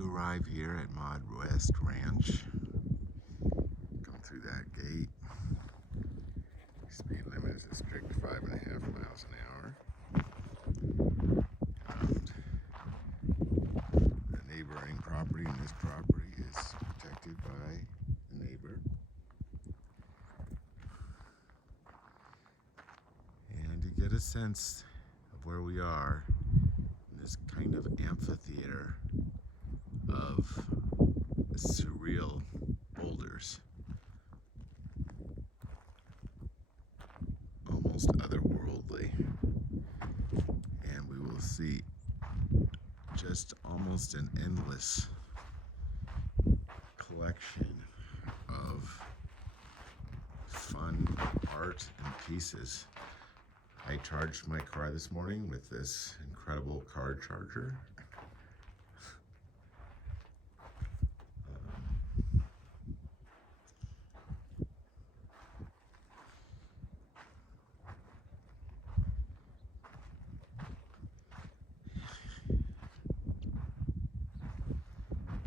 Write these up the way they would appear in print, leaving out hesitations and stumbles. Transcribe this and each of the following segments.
you arrive here at Mod West Ranch, come through that gate. Speed limit is a strict 5.5 miles an hour. And the neighboring property and this property is protected by the neighbor. And you get a sense of where we are in this kind of amphitheater of surreal boulders, almost otherworldly, and we will see just almost an endless collection of fun art and pieces. I charged my car this morning with this incredible car charger.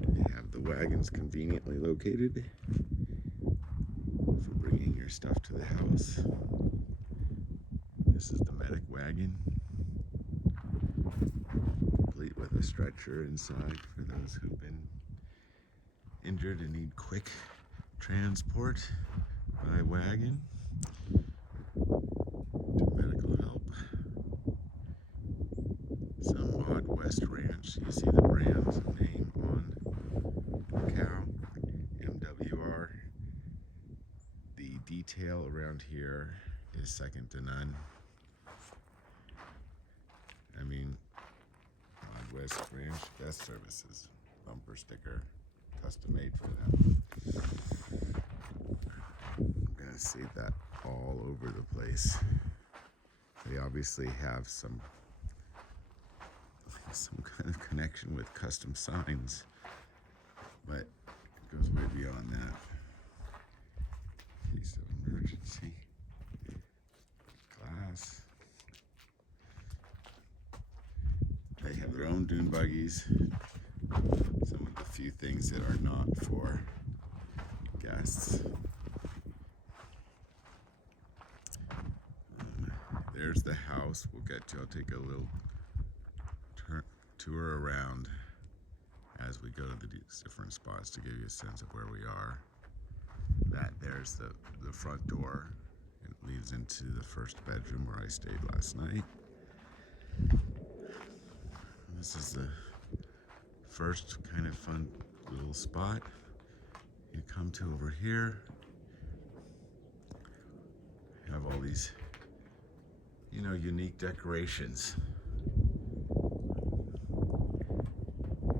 They have the wagons conveniently located for bringing your stuff to the house. This is the medic wagon, complete with a stretcher inside for those who've been injured and need quick transport by wagon to medical help. Some Mod West Ranch. You see the brand name on the cow, MWR. The detail around here is second to none. I mean, Mod West Ranch, best services. Bumper sticker, custom made for them. I'm gonna see that all over the place. They obviously have some kind of connection with custom signs, but it goes way beyond that. Case of emergency. Glass. They have their own dune buggies. Some of the few things that are not for guests. There's the house we'll get to. I'll take a little tour around as we go to these different spots to give you a sense of where we are. There's the front door. It leads into the first bedroom where I stayed last night. This is the first kind of fun little spot you come to over here. You have all these, unique decorations.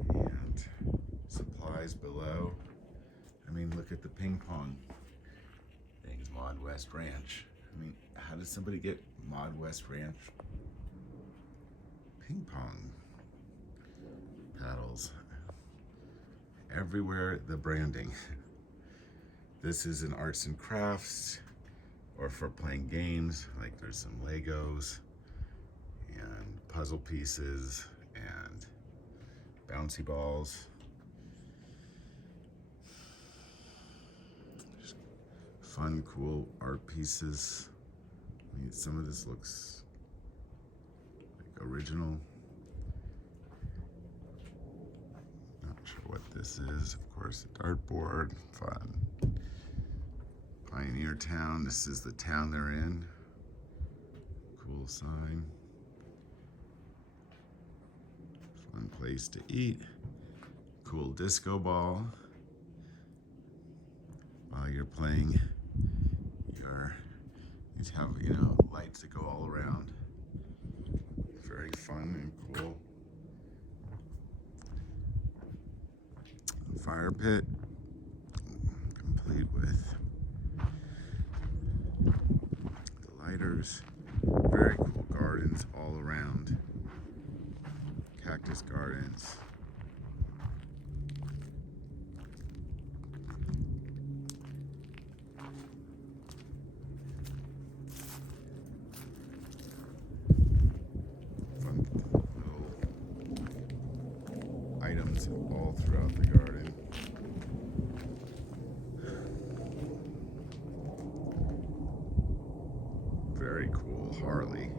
And supplies below. I mean, look at the ping pong things, Mod West Ranch. I mean, how did somebody get Mod West Ranch ping pong paddles? Everywhere the branding. This is in arts and crafts or for playing games. Like there's some Legos and puzzle pieces and bouncy balls. Just fun, cool art pieces. I mean, some of this looks like original. Not sure what this is. Of course, a dartboard. Fun. Pioneer Town. This is the town they're in. Cool sign. Fun place to eat. Cool disco ball. While you're playing, you have, lights that go all around. Very fun and cool. Fire pit, complete with the lighters. Very cool gardens all around. Cactus gardens. items all throughout the garden. Very cool. Harley.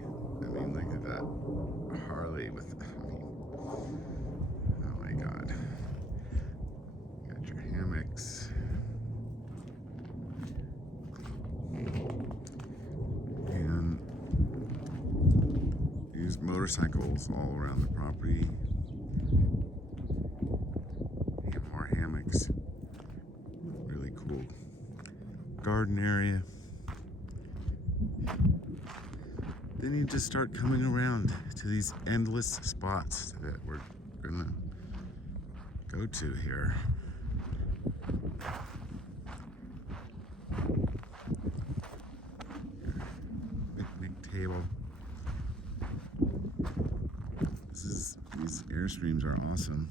I mean, look at that. Harley with, oh my God. You got your hammocks. And these motorcycles all around the property. And more hammocks. Really cool. Garden area. Then you just start coming around to these endless spots that we're gonna go to here. Picnic table. These Airstreams are awesome.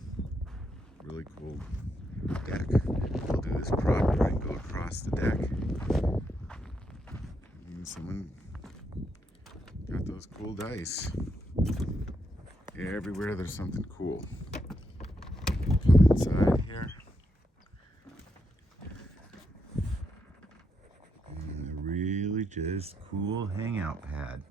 Really cool deck. We'll do this prop and go across the deck. And someone got those cool dice. Yeah, everywhere there's something cool. Come inside here. And a really just cool hangout pad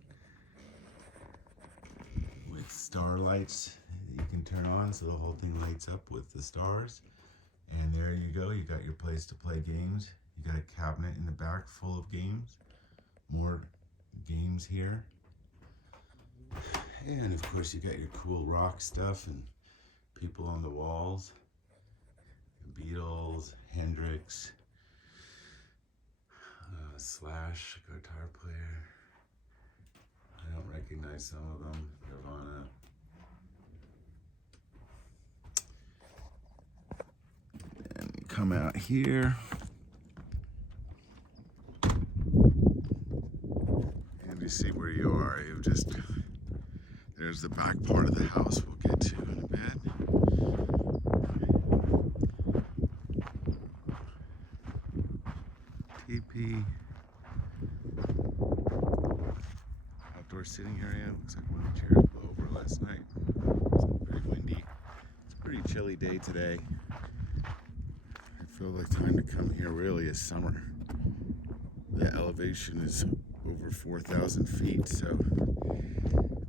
with starlights that you can turn on so the whole thing lights up with the stars. And there you go, you got your place to play games. You got a cabinet in the back full of games. More games here. And of course you got your cool rock stuff and people on the walls. Beatles, Hendrix, Slash, guitar player. I don't recognize some of them. Nirvana. And you come out here. And you see where you are. You've just, there's the back part of the house we'll get to in a bit. TP. Outdoor sitting area. Looks like one of the chairs blew over last night. It's pretty windy. It's a pretty chilly day today. I feel like time to come here really is summer. The elevation is over 4,000 feet, so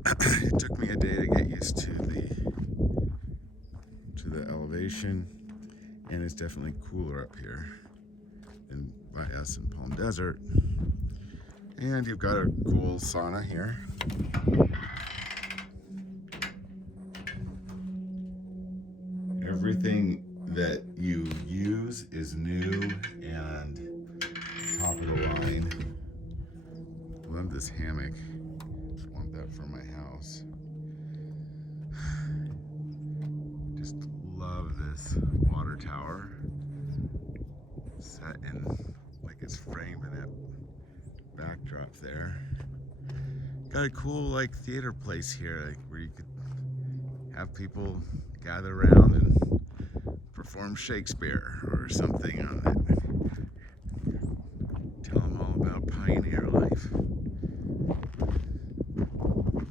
it took me a day to get used to the elevation, and it's definitely cooler up here than by us in Palm Desert. And you've got a cool sauna here. Everything that you use is new and top of the line. Love this hammock. Want that for my house. Just love this water tower. Set in like it's framed in that backdrop there. Got a cool like theater place here, like where you could have people gather around and perform Shakespeare or something on it. Tell them all about pioneer life.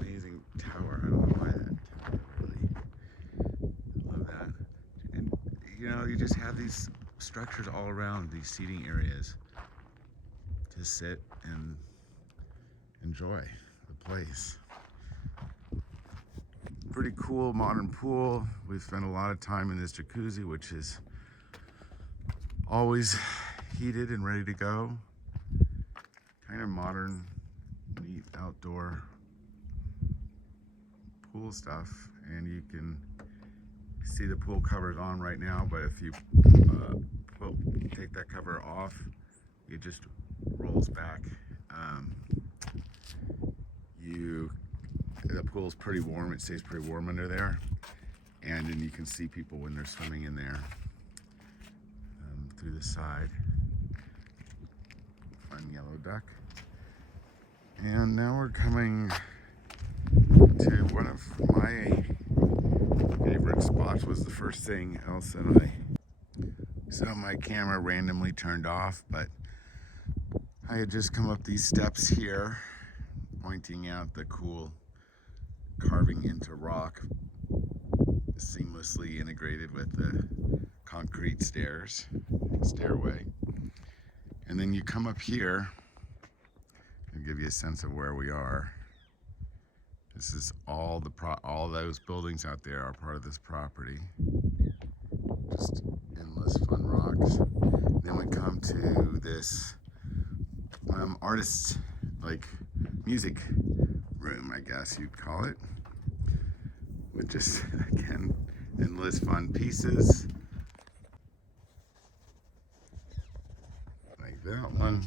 Amazing tower. I don't know why that tower really. Love that. And you know, you just have these structures all around these seating areas to sit and enjoy the place. Pretty cool modern pool. We've spent a lot of time in this jacuzzi, which is always heated and ready to go. Kind of modern, neat outdoor pool stuff. And you can see the pool cover's on right now, but if you take that cover off, it just rolls back. The pool's pretty warm. It stays pretty warm under there, and then you can see people when they're swimming in there through the side. Fun yellow duck. And now we're coming to one of my favorite spots. Was the first thing Elsa and I saw my camera randomly turned off, but I had just come up these steps here, pointing out the cool carving into rock seamlessly integrated with the concrete stairway. And then you come up here and give you a sense of where we are. This is all those buildings out there are part of this property. Just endless fun rocks. Then we come to this artist, like music room, I guess you'd call it, with just, again, endless fun pieces. Like that one.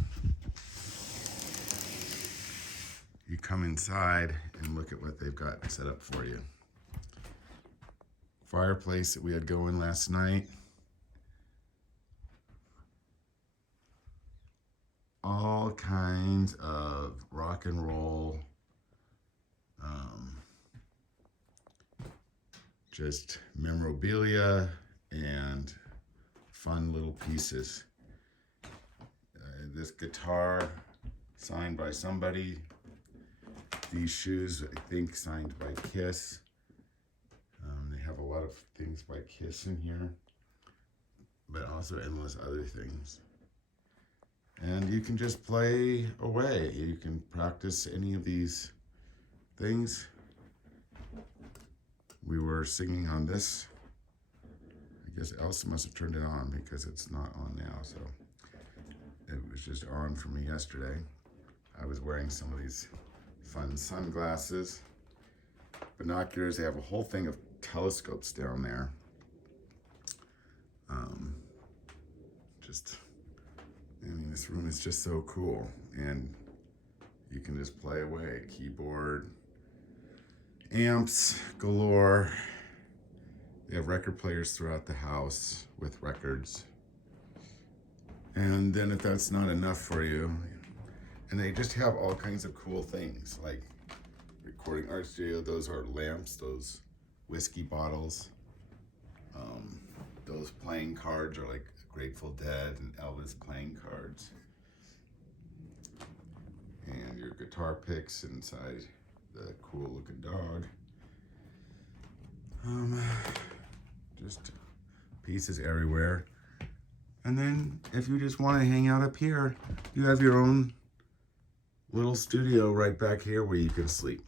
You come inside and look at what they've got set up for you. Fireplace that we had going last night. All kinds of rock and roll, just memorabilia and fun little pieces. This guitar signed by somebody. These shoes, I think, signed by Kiss. They have a lot of things by Kiss in here, but also endless other things. And you can just play away. You can practice any of these things. We were singing on this. I guess Elsa must have turned it on because it's not on now, so it was just on for me yesterday. I was wearing some of these fun sunglasses, binoculars. They have a whole thing of telescopes down there. This room is just so cool, and you can just play away. Keyboard, amps galore. They have record players throughout the house with records. And then if that's not enough for you, and they just have all kinds of cool things like recording art studio. Those are lamps, those whiskey bottles. Those playing cards are like Grateful Dead and Elvis playing cards. And your guitar picks inside the cool looking dog. Just pieces everywhere. And then if you just want to hang out up here, you have your own little studio right back here where you can sleep.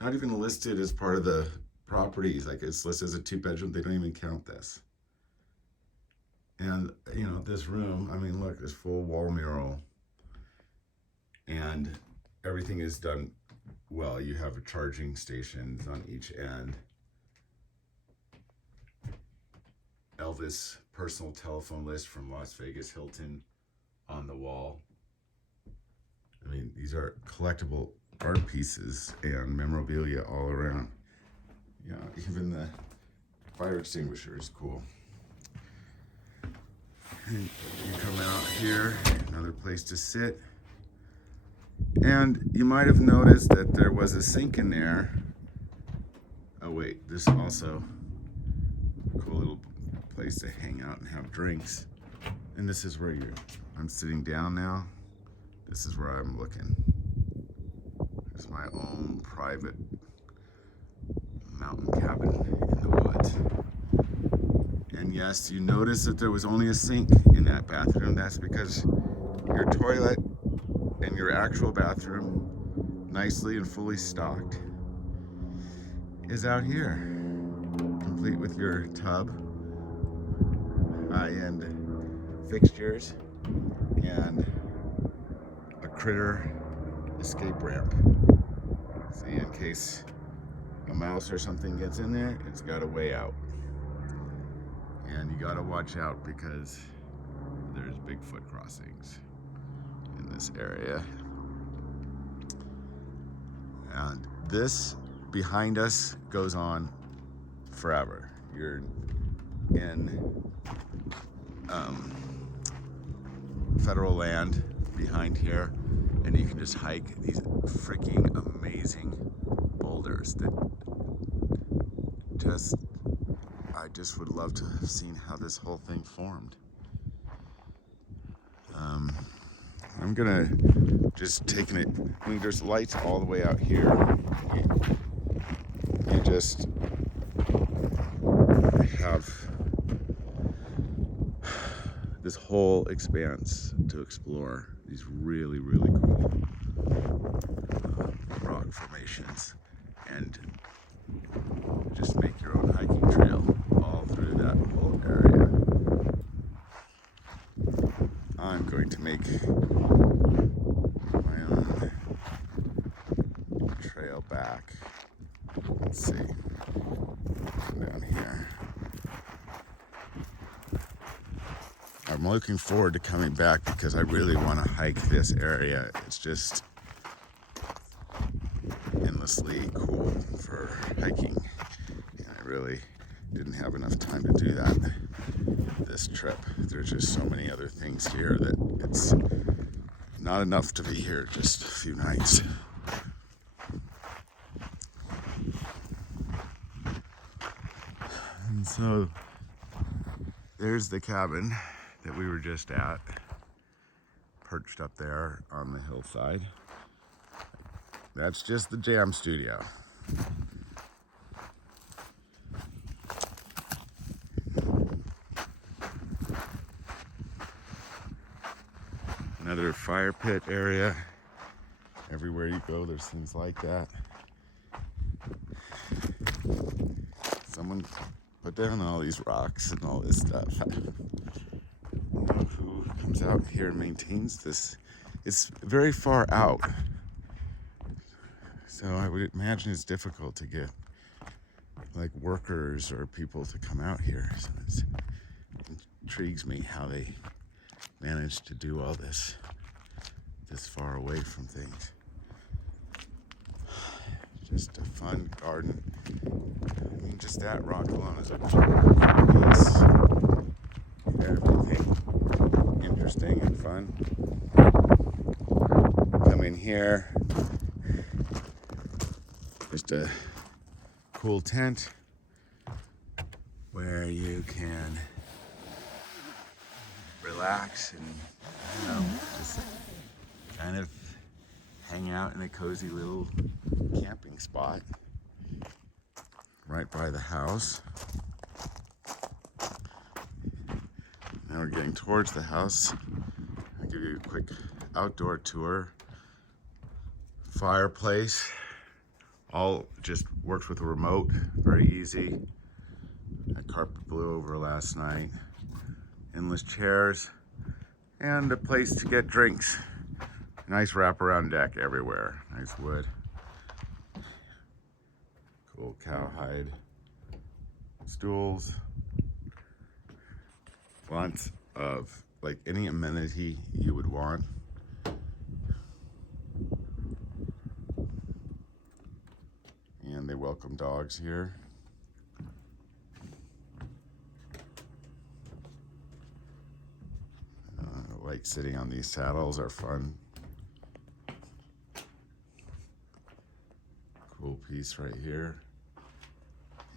Not even listed as part of the properties, like it's listed as a 2-bedroom. They don't even count this. And you know, this room, I mean, look, this full wall mural, and everything is done well. You have charging stations on each end. Elvis personal telephone list from Las Vegas Hilton on the wall. I mean, these are collectible art pieces and memorabilia all around. Yeah, even the fire extinguisher is cool. And you come out here, another place to sit. And you might have noticed that there was a sink in there. Oh wait, this also cool little place to hang out and have drinks. And this is where I'm sitting down now. This is where I'm looking. It's my own private mountain cabin in the woods. And yes, you notice that there was only a sink in that bathroom. That's because your toilet and your actual bathroom, nicely and fully stocked, is out here, complete with your tub, high-end fixtures, and a critter escape ramp. See, in case a mouse or something gets in there, it's got a way out. And you gotta watch out because there's Bigfoot crossings in this area. And this behind us goes on forever. You're in federal land behind here, and you can just hike these freaking amazing boulders that I just would love to have seen how this whole thing formed. I'm gonna just taking it. I mean, there's lights all the way out here. You just whole expanse to explore. These really, really cool rock formations, and just make your own hiking trail all through that whole area. I'm going to make my own trail back. Let's see, down here. I'm looking forward to coming back because I really want to hike this area. It's just endlessly cool for hiking, and I really didn't have enough time to do that this trip. There's just so many other things here that it's not enough to be here just a few nights. And so there's the cabin that we were just at, perched up there on the hillside. That's just the jam studio. Another fire pit area. Everywhere you go, there's things like that. Someone put down all these rocks and all this stuff. I don't know who comes out here and maintains this. It's very far out, so I would imagine it's difficult to get like workers or people to come out here. So it intrigues me how they managed to do all this far away from things. Just a fun garden. I mean, just that rock alone is a piece. Everything interesting and fun. Come in here. Just a cool tent where you can relax and, you know, just kind of hang out in a cozy little camping spot right by the house. Now we're getting towards the house. I'll give you a quick outdoor tour. Fireplace, all just works with a remote, very easy. That carpet blew over last night. Endless chairs, and a place to get drinks. Nice wraparound deck everywhere. Nice wood. Cool cowhide stools. Lots of like any amenity you would want. And they welcome dogs here. Like sitting on these saddles are fun. Cool piece right here.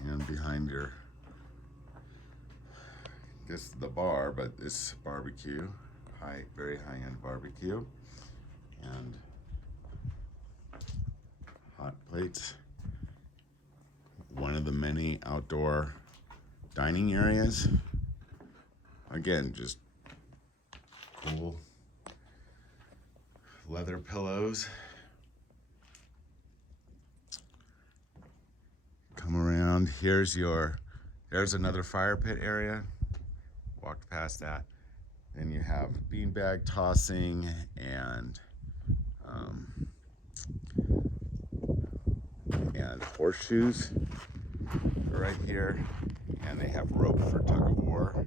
And behind your, this is the bar, but this barbecue, very high-end barbecue, and hot plates. One of the many outdoor dining areas. Again, just cool leather pillows. Come around, there's another fire pit area. Walked past that. Then you have beanbag tossing and horseshoes right here. And they have rope for tug of war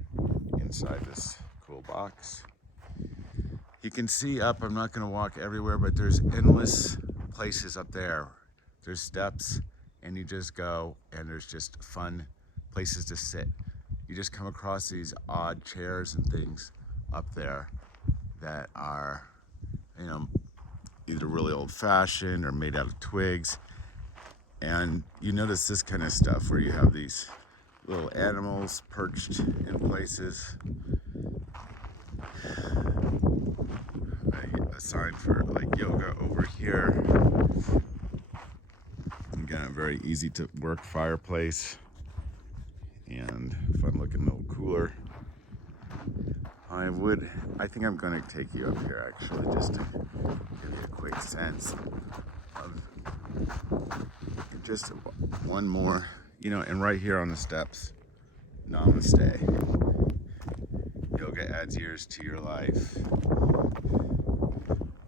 inside this cool box. You can see up, I'm not gonna walk everywhere, but there's endless places up there. There's steps, and you just go, and there's just fun places to sit. You just come across these odd chairs and things up there that are, you know, either really old-fashioned or made out of twigs. And you notice this kind of stuff where you have these little animals perched in places. A sign for like yoga over here. Again, a very easy to work fireplace and fun looking little cooler. I think I'm going to take you up here actually, just to give you a quick sense of just one more, and right here on the steps, namaste. Yoga adds years to your life.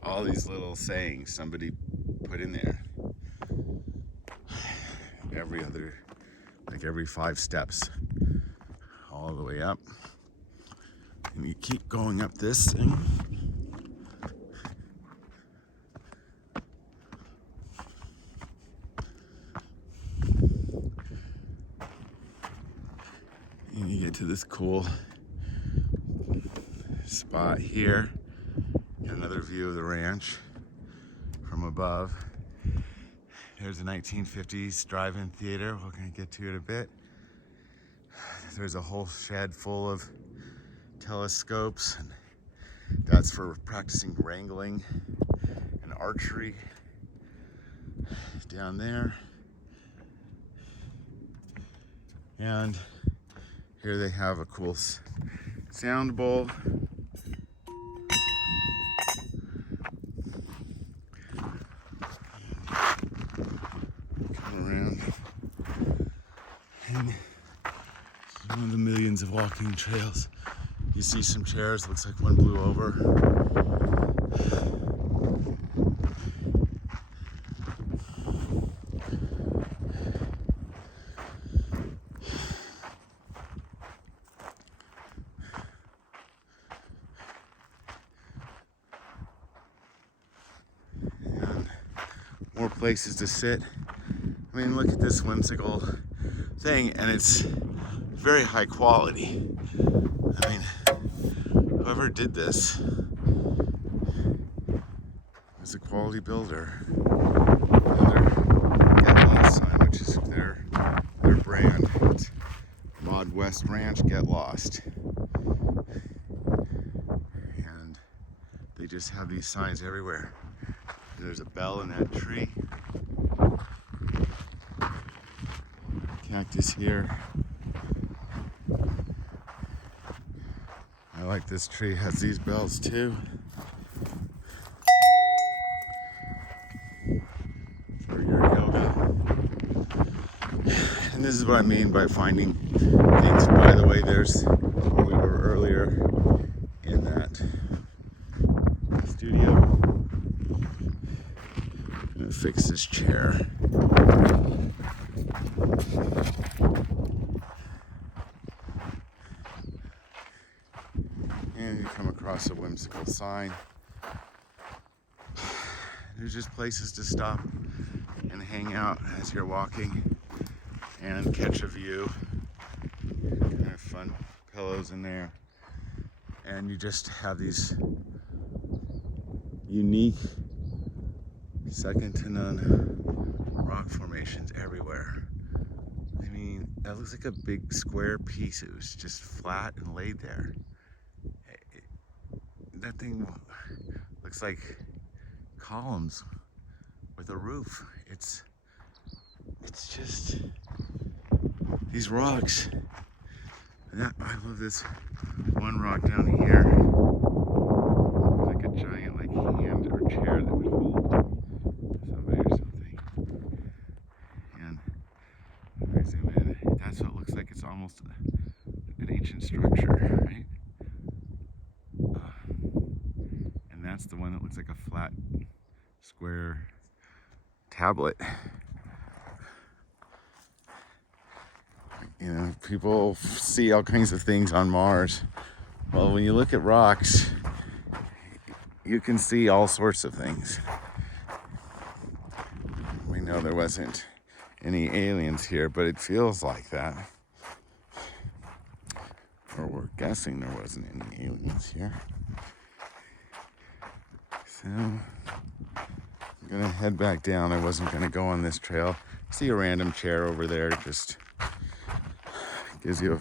All these little sayings somebody put in there. Every 5 steps, all the way up. And you keep going up this thing. And you get to this cool spot here. Get another view of the ranch from above. There's a 1950s drive-in theater we're going to get to in a bit. There's a whole shed full of telescopes, and that's for practicing wrangling and archery down there. And here they have a cool sound bowl. Come around. And one of the millions of walking trails. You see some chairs, looks like one blew over. And more places to sit. I mean, look at this whimsical thing, and it's very high quality. I mean, whoever did this is a quality builder. Another Get Lost sign, which is their brand. It's Mod West Ranch Get Lost. And they just have these signs everywhere. There's a bell in that tree. Cactus here. I like this tree, has these bells too. For your yoga. And this is what I mean by finding things. By the way, there's where we were earlier in that studio. I'm gonna fix this chair. And you come across a whimsical sign. There's just places to stop and hang out as you're walking and catch a view. Kind of fun pillows in there. And you just have these unique, second to none rock formations everywhere. I mean, that looks like a big square piece. It was just flat and laid there. That thing looks like columns with a roof. It's just these rocks. I love this one rock down here. Like a giant hand or chair that would hold somebody or something. And if I zoom in, that's what it looks like. It's almost an ancient structure, right? And that's the one that looks like a flat, square tablet. People see all kinds of things on Mars. Well, when you look at rocks, you can see all sorts of things. We know there wasn't any aliens here, but it feels like that. Or we're guessing there wasn't any aliens here. So I'm gonna head back down. I wasn't gonna go on this trail. See a random chair over there, just gives you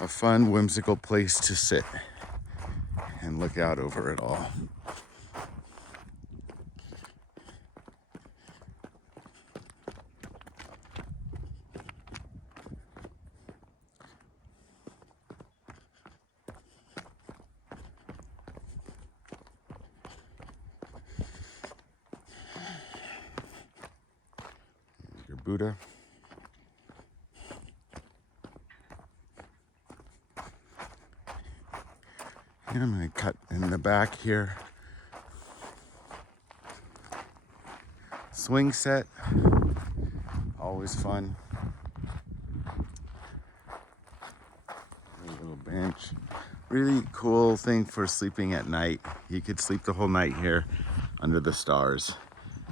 a fun, whimsical place to sit and look out over it all. Buddha. And I'm going to cut in the back here. Swing set, always fun. A little bench. Really cool thing for sleeping at night. You could sleep the whole night here under the stars.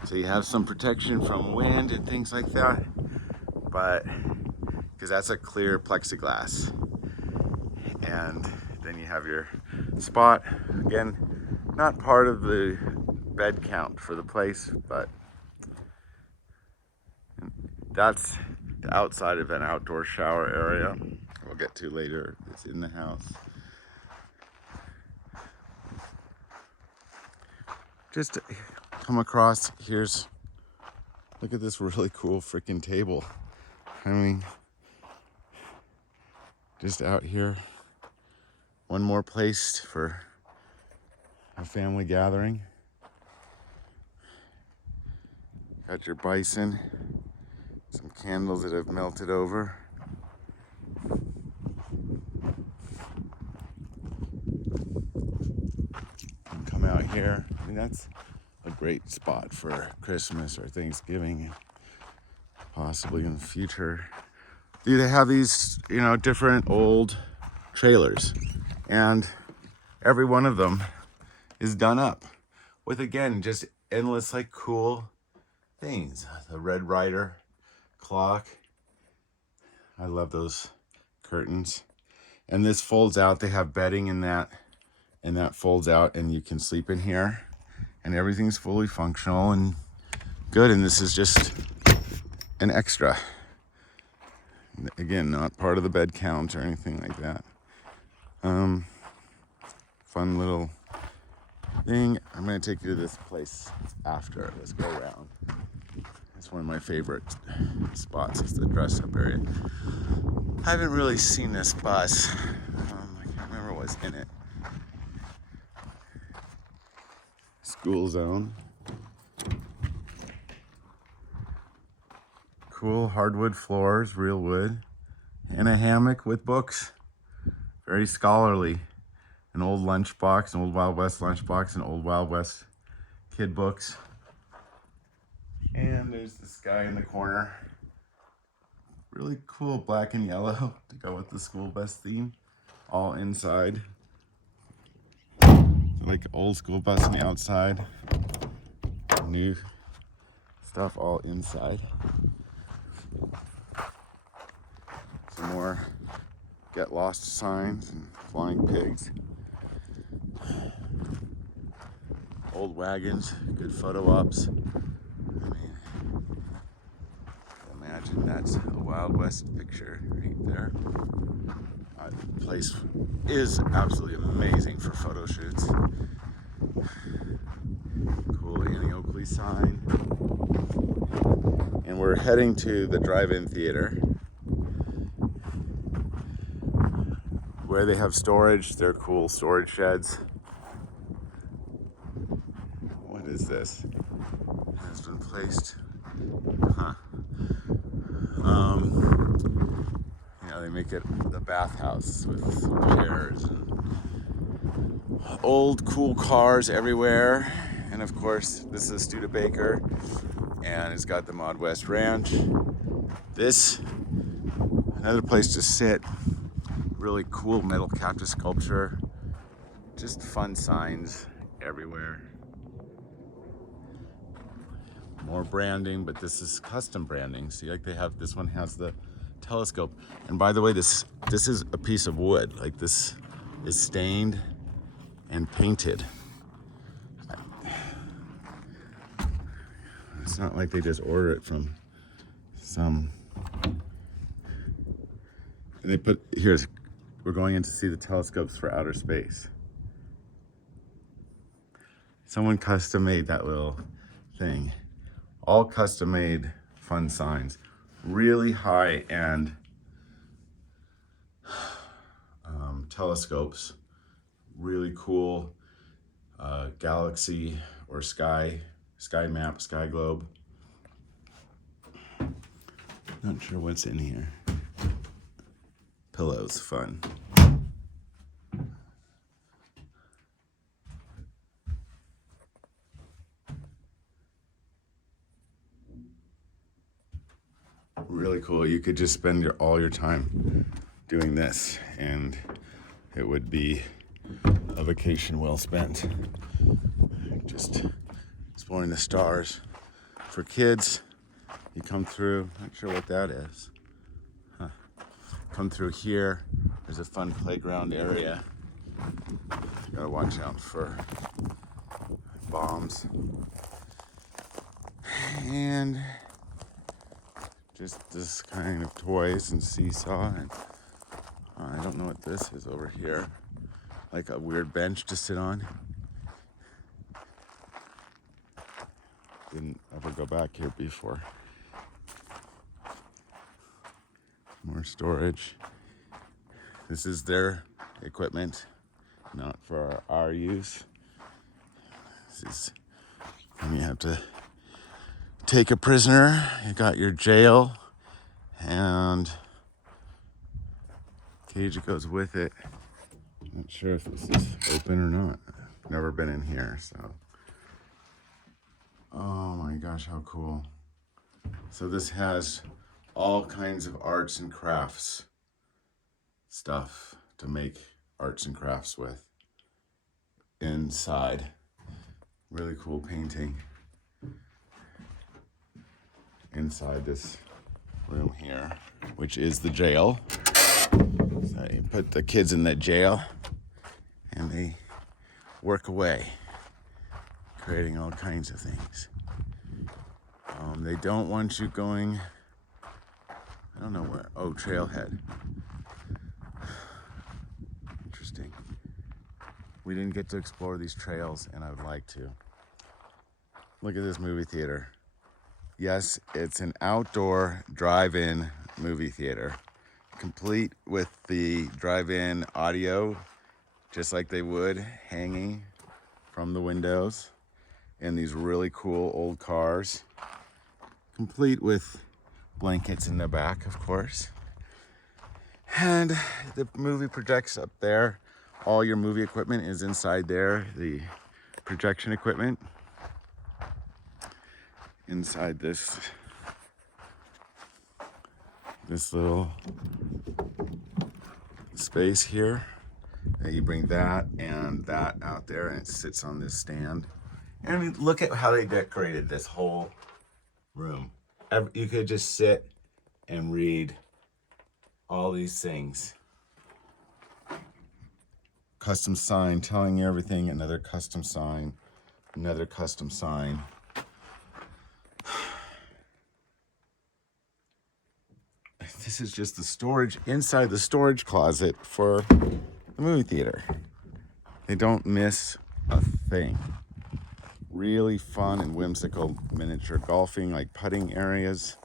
So you have some protection from wind and things like that, but because that's a clear plexiglass. And then you have your spot. Again, not part of the bed count for the place, but that's the outside of an outdoor shower area. We'll get to later. It's in the house. Just come across, look at this really cool freaking table. I mean, just out here, one more place for a family gathering. Got your bison, some candles that have melted over. Come out here. I mean, that's a great spot for Christmas or Thanksgiving, possibly in the future. They have these, different old trailers, and every one of them is done up with, again, just endless, cool things. The Red Ryder clock. I love those curtains. And this folds out. They have bedding in that, and that folds out, and you can sleep in here. And everything's fully functional and good. And this is just an extra. Again, not part of the bed count or anything like that. Fun little thing. I'm gonna take you to this place after. Let's go around. It's one of my favorite spots. It's the dress-up area. I haven't really seen this bus. I can't remember what's in it. School zone. Cool hardwood floors, real wood, and a hammock with books. Very scholarly. An old lunchbox, an old Wild West lunchbox, and old Wild West kid books. And there's this guy in the corner. Really cool black and yellow to go with the school bus theme. All inside. Like old school bus on the outside. New stuff all inside. Some more get lost signs and flying pigs. Old wagons, good photo ops. I mean, imagine that's a Wild West picture right there. The place is absolutely amazing for photo shoots. Cool Annie Oakley sign. And we're heading to the drive-in theater, where they have storage. They're cool storage sheds. What is this? It has been placed. They make it the bathhouse with chairs and old cool cars everywhere. And of course, this is Studebaker, and it's got the Mod West Ranch. This, another place to sit. Really cool metal cactus sculpture. Just fun signs everywhere. More branding, but this is custom branding. See, they have, this one has the telescope. And by the way, this is a piece of wood. This is stained and painted. It's not like they just order it from some. And they put, we're going in to see the telescopes for outer space. Someone custom made that little thing. All custom made fun signs. Really high end telescopes. Really cool galaxy or sky map, sky globe. Not sure what's in here. Pillows, fun. Really cool. You could just spend all your time doing this and it would be a vacation well spent. Just exploring the stars. For kids, you come through, not sure what that is. Come through here, there's a fun playground area. You gotta watch out for bombs. And just this kind of toys and seesaw, and I don't know what this is over here. Like a weird bench to sit on. Didn't ever go back here before. More storage. This is their equipment, not for our use. This is when you have to take a prisoner. You got your jail and cage that goes with it. Not sure if this is open or not. Never been in here, so. Oh my gosh, how cool. So this has all kinds of arts and crafts stuff to make arts and crafts with inside. Really cool painting inside this room here, which is the jail. So you put the kids in that jail and they work away, creating all kinds of things. They don't want you going, I don't know where, oh, Trailhead. Interesting. We didn't get to explore these trails and I would like to. Look at this movie theater. Yes, it's an outdoor drive-in movie theater, complete with the drive-in audio, just like they would, hanging from the windows, and these really cool old cars, complete with blankets in the back, of course. And the movie projects up there. All your movie equipment is inside there, the projection equipment. Inside this little space here. And you bring that and that out there and it sits on this stand. And I mean, look at how they decorated this whole room. You could just sit and read all these things. Custom sign telling you everything, another custom sign, another custom sign. This is just the storage inside the storage closet for the movie theater. They don't miss a thing. Really fun and whimsical miniature golfing, like putting areas.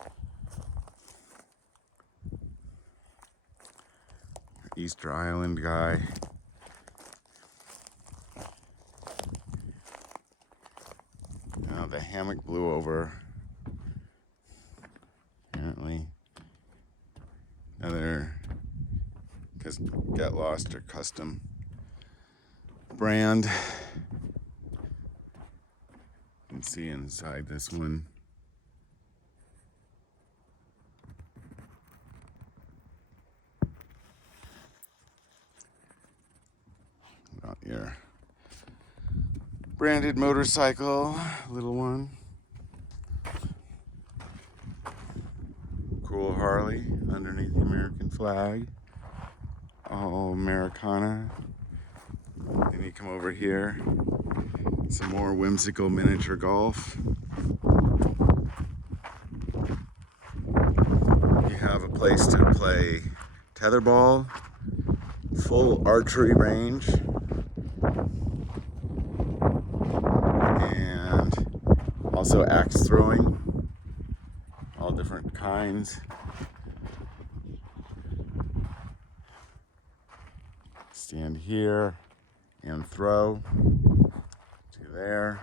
Easter Island guy. Now the hammock blew over. Apparently. Another Get Lost or custom brand. You can see inside this one. Got your branded motorcycle, little one. Cool Harley underneath the American flag. All Americana. Then you come over here. Some more whimsical miniature golf. You have a place to play tetherball, full archery range, and also axe throwing, all different kinds. Stand here and throw to there.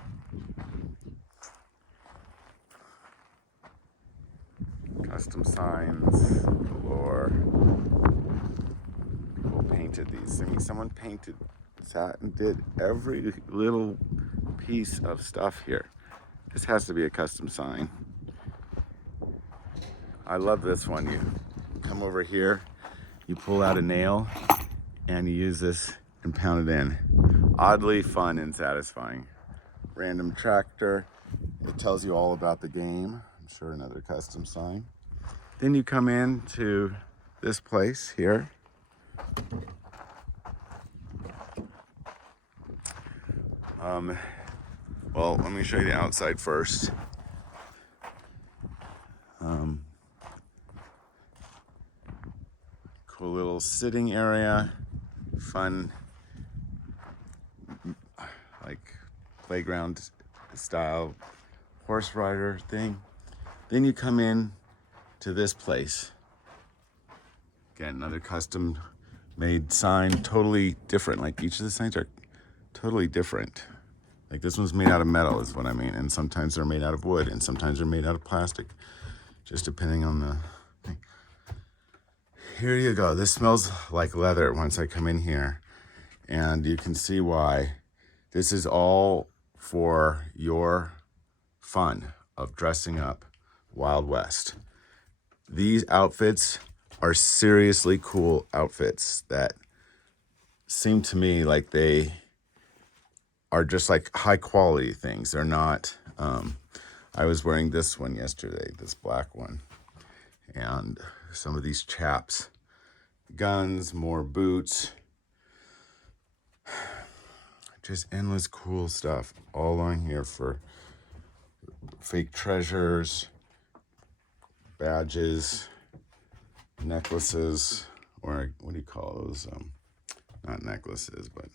Custom signs galore. People painted these. I mean, someone sat and did every little piece of stuff here. This has to be a custom sign. I love this one. You come over here, you pull out a nail, and you use this and pound it in. Oddly fun and satisfying. Random tractor. It tells you all about the game. I'm sure another custom sign. Then you come in to this place here. Well, let me show you the outside first. Cool little sitting area, fun, like playground style horse rider thing. Then you come in to this place. Again, another custom made sign, totally different. Like each of the signs are totally different. Like this one's made out of metal is what I mean. And sometimes they're made out of wood and sometimes they're made out of plastic, just depending on the thing. Here you go. This smells like leather once I come in here. And you can see why. This is all for your fun of dressing up Wild West. These outfits are seriously cool outfits that seem to me like they are just like high quality things. They're not, I was wearing this one yesterday, this black one, and some of these chaps, guns, more boots, just endless cool stuff all on here for fake treasures, badges, necklaces, or what do you call those? Not necklaces, but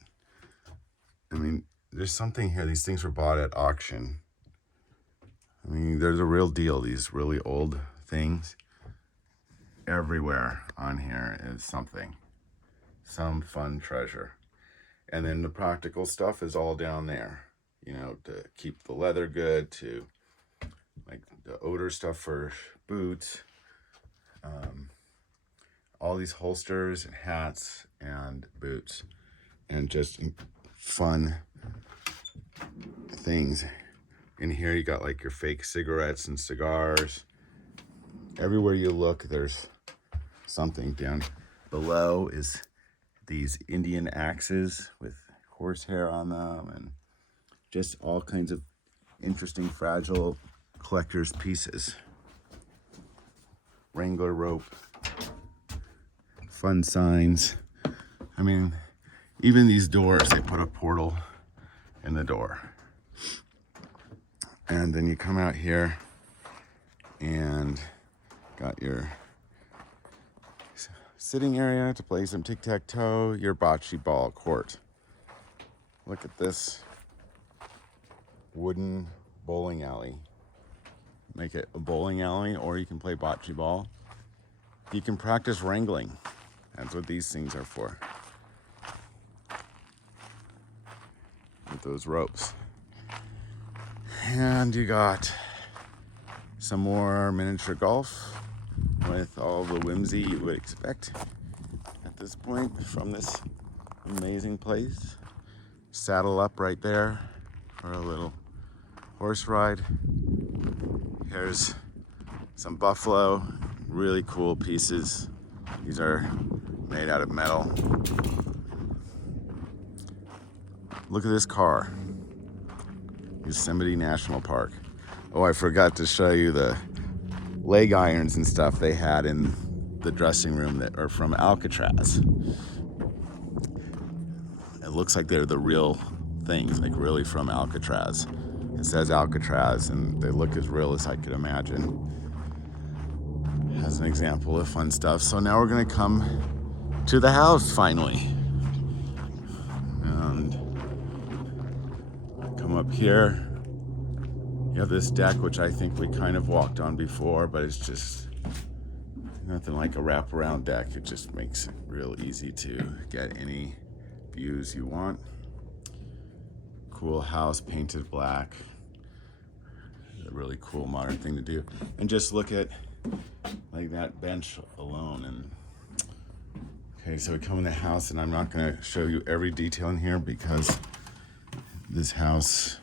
I mean, there's something here. These things were bought at auction. I mean, they're the real deal, these really old things. Everywhere on here is something, some fun treasure. And then the practical stuff is all down there, you know, to keep the leather good, to like the odor stuff for boots, all these holsters and hats and boots, and just fun things. In here you got like your fake cigarettes and cigars. Everywhere you look, there's something. Down below is these Indian axes with horsehair on them, and just all kinds of interesting, fragile collector's pieces. Wrangler rope, fun signs. I mean, even these doors, they put a portal in the door. And then you come out here and got your sitting area to play some tic-tac-toe, your bocce ball court. Look at this wooden bowling alley. Make it a bowling alley, or you can play bocce ball. You can practice wrangling. That's what these things are for. With those ropes. And you got some more miniature golf with all the whimsy you would expect at this point from this amazing place. Saddle up right there for a little horse ride. Here's some buffalo, really cool pieces. These are made out of metal. Look at this car. Yosemite National Park. Oh, I forgot to show you the leg irons and stuff they had in the dressing room that are from Alcatraz. It looks like they're the real things, like really from Alcatraz. It says Alcatraz, and they look as real as I could imagine. As an example of fun stuff. So now we're gonna come to the house finally. And come up here. You have this deck, which I think we kind of walked on before, but it's just nothing like a wraparound deck. It just makes it real easy to get any views you want. Cool house, painted black. A really cool modern thing to do. And just look at like that bench alone. And okay, so we come in the house, and I'm not going to show you every detail in here because this house,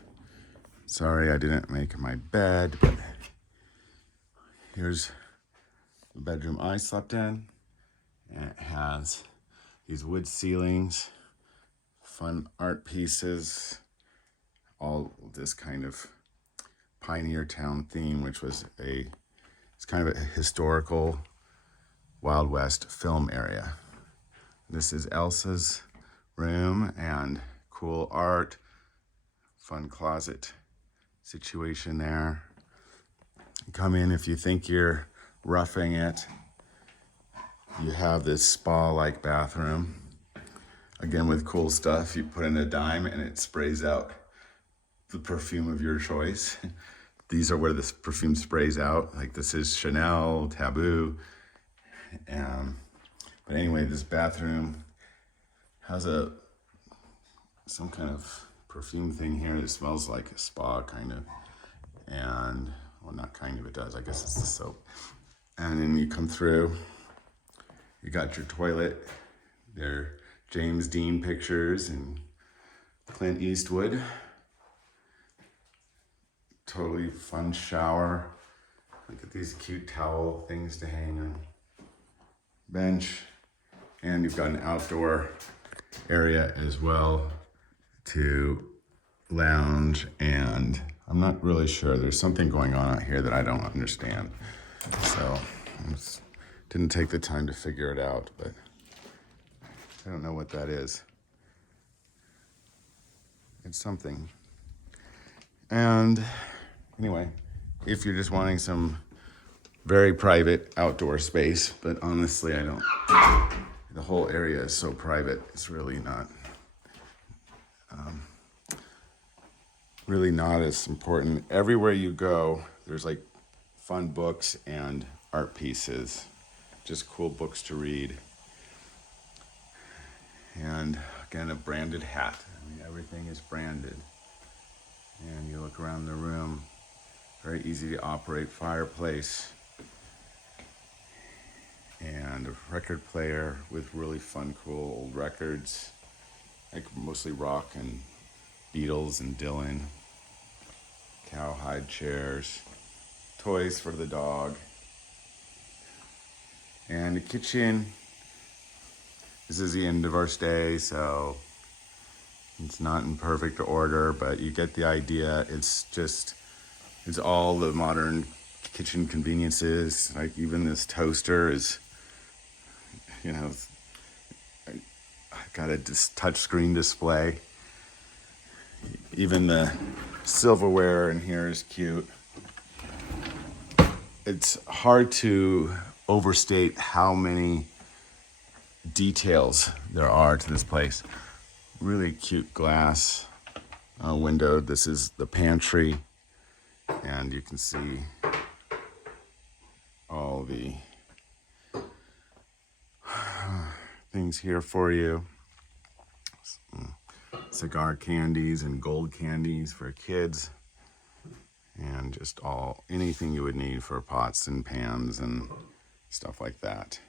sorry I didn't make my bed, but here's the bedroom I slept in, and it has these wood ceilings, fun art pieces, all this kind of pioneer town theme, which was it's kind of a historical Wild West film area. This is Elsa's room, and cool art, fun closet situation there. Come in if you think you're roughing it. You have this spa-like bathroom, again with cool stuff. You put in a dime and it sprays out the perfume of your choice. These are where this perfume sprays out. Like this is Chanel, Taboo. But anyway, this bathroom has some kind of perfume thing here that smells like a spa kind of. And, well, not kind of, it does. I guess it's the soap. And then you come through, you got your toilet. There are James Dean pictures and Clint Eastwood. Totally fun shower. Look at these cute towel things to hang on. Bench. And you've got an outdoor area as well to lounge. And I'm not really sure. There's something going on out here that I don't understand. So I just didn't take the time to figure it out, but I don't know what that is. It's something. And anyway, if you're just wanting some very private outdoor space, but honestly, the whole area is so private, it's really not as important. Everywhere you go, there's like fun books and art pieces, just cool books to read. And again, a branded hat. I mean, everything is branded. And you look around the room, very easy to operate fireplace. And a record player with really fun, cool old records, like mostly rock and Beatles and Dylan. Cowhide chairs, toys for the dog. And the kitchen. This is the end of our stay, so it's not in perfect order, but you get the idea. It's all the modern kitchen conveniences. Like even this toaster is, got a touch screen display. Even the silverware in here is cute. It's hard to overstate how many details there are to this place. Really cute glass window. This is the pantry, and you can see all the things here for you. Cigar candies and gold candies for kids, and just anything you would need for pots and pans and stuff like that.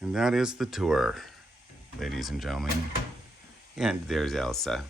And that is the tour, ladies and gentlemen. And there's Elsa.